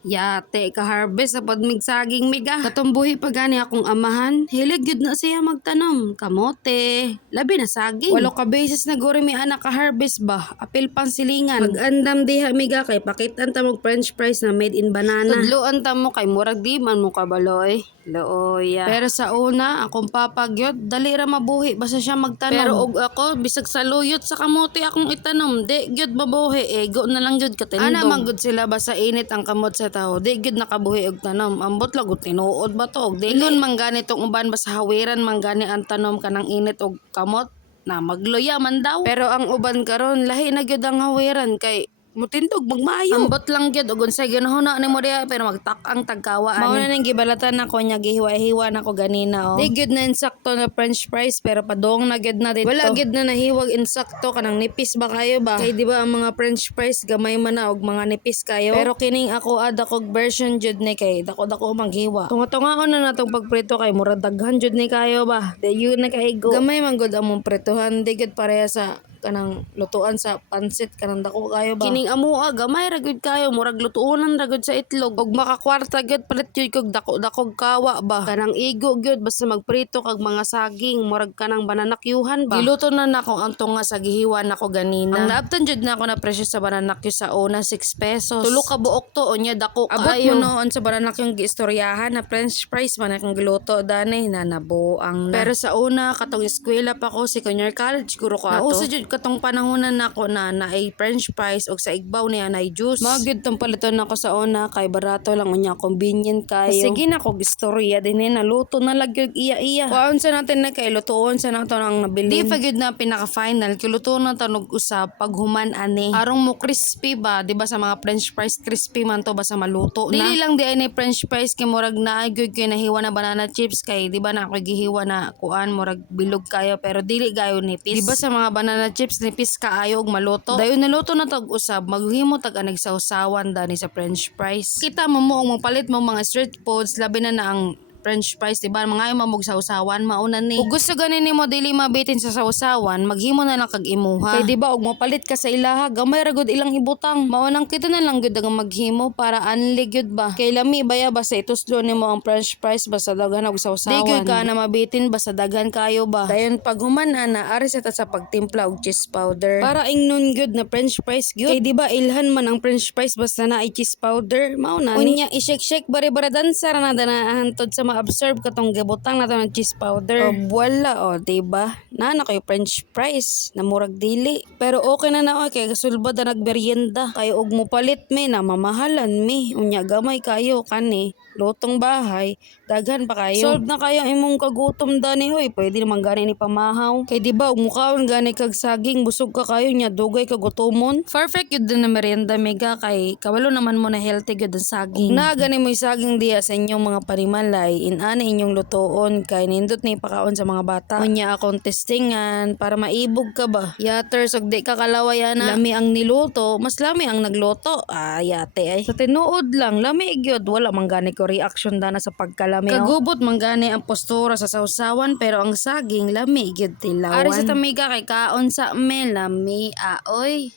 Yate ka-harvest sa pagmig saging miga. Katumbuhi pa gani akong amahan. Hilig yun na siya magtanom. Kamote. Labi na saging. Walo ka beses na guri mi anak ka-harvest ba. Apil pang silingan. Mag-andam diha miga kay pakitan ta mong french fries na made in banana. Tudloan ta mo kay murag di man mo kabaloy. Looya. Pero sa una, akong papagyot, dali ra mabuhi basta siya magtanom. Pero og ako, bisag sa luyot sa kamote akong itanom, di gyud mabuhi, ego na lang gyud katindog. Ana manggod sila basta init ang kamot sa tao, di gyud nakabuhi og tanom. Ambot lang og tinuod ba to og dingon man gani tong uban basta hawiran man gani ang tanom kanang init og kamot na magloya man daw. Pero ang uban karon lahi na gyud ang hawiran kay mutindog magmayo. Ambot lang gyud ug unsay ginahuna nimo diha pero magtak-ang tagkawa ani. Mao na ning gibalatan nako nya gihiwa-hiwa nako ganina oh. Di gyud na insakto na french fries pero padong na gyud na dito. Wala gyud na nahiwag insakto kanang nipis ba kayo ba? Kay di ba ang mga french fries gamay man na og mga nipis kayo. Pero kining ako ada kog version jud ni kay dako-dako maghiwa. Tunga-tungaon na natong pagprito kay murag daghan jud ni kayo ba? Di yun na kaigo. Gamay man gud among prituhan di gyud pareha sa kanang lutuan sa pansit kanang dako kayo ba kining amoa gamay ra gyud kayo murag lutuonan ra gyud sa itlog og makakwarta gyud palit gyud kog dako-dakog kawa ba kanang igo gyud basta magprito kag mga saging murag kanang bananakyuhan ba giluto na nako ang tunga sa gihiwa nako ganina ang naabtan gyud nako na presyo sa bananakyu sa una 6 pesos tulo ka buok to unya dako kayo abot mo noon sa bananakyong giistoryahan na french fries man akong giluto dani na nabuang na pero sa una katong eskwela pa ko senior college siguro ko ato katong panahonan nako na naay french fries og sa igbaw niya naay juice. Mao gyud tong paliton nako sa una kay barato lang unya convenient kayo. Sige na ko gistorya dinhi naluto na lang gyud iya-iya. Kuan sa natin na kay lutuon sa nato nang nabilin. Di pa gyud na pinaka final kay lutuon na tanog usab pag human ani. Arong mo crispy ba, di ba sa mga french fries crispy man to basta maluto na. Dili lang di ay ni french fries kay murag na gyud kay nahiwa na banana chips kay di ba na ako gihiwa na kuan murag bilog kayo pero dili gayo nipis. Di ba sa mga banana chips nipis kaayo og maluto. Dayon naluto na tag usab maghimo tag aneg sausawan dani sa french fries. Kita mo mo mapalit mo mga street foods labi na ang french fries diba mga mamog sausawan mauna ni. Ug gusto ganin nimo dili mabitin sa sausawan maghimo na lang kag imuha. Kay diba og mopalit ka sa ilaha gamay ra gud ilang ibutang. Mao nang kita na lang gud ang maghimo para anli gyud ba. Kay lami baya basta ituslo nimo ang french fries basta daghan og sausawan. Di gyud ka na mabitin basta daghan kayo ba. Dayon pag human ana ari sa ta sa pagtimpla og cheese powder. Para ingnon gyud na french fries gyud. Kay diba ilhan man ang french fries basta na ay cheese powder. Mao na ni. Unya i-shake bare-baradan sa na danaahan tod sa ma-absorb katong gibutang nato ng cheese powder. O wala o diba? Na kayo french fries na murag dili. Pero okay na na kay kasulbad na nagmerienda. Kayo og mopalit mi na mamahalan mi. Unya gamay kayo kani. Lutong bahay. Daghan pa kayo. Solve na kayo imong kagutom dani hoy. Pwede naman gani ni pamahaw. Kay diba og mukaon gani kag saging busog ka kayo nya dugay kagutomon. Perfect yun din na merienda mega kay kabalo naman mo na healthy gyud ang saging. Na gani mo saging diya sa inyong mga panimalay. Inani inyong lutoon kay nindot ni pakaon sa mga bata. Unya akong testingan para maibog ka ba. Yaters og di ka kalawayan na. Lami ang niluto, mas lami ang nagluto. Yate ay. Sa tinuod lang, lami gyud wala manggani ko reaction dana sa pagkalami. Kagubot manggani ang postura sa sausawan pero ang saging lami gyud tilawan. Ari sa tamiga kay kaon sa me lami aoy.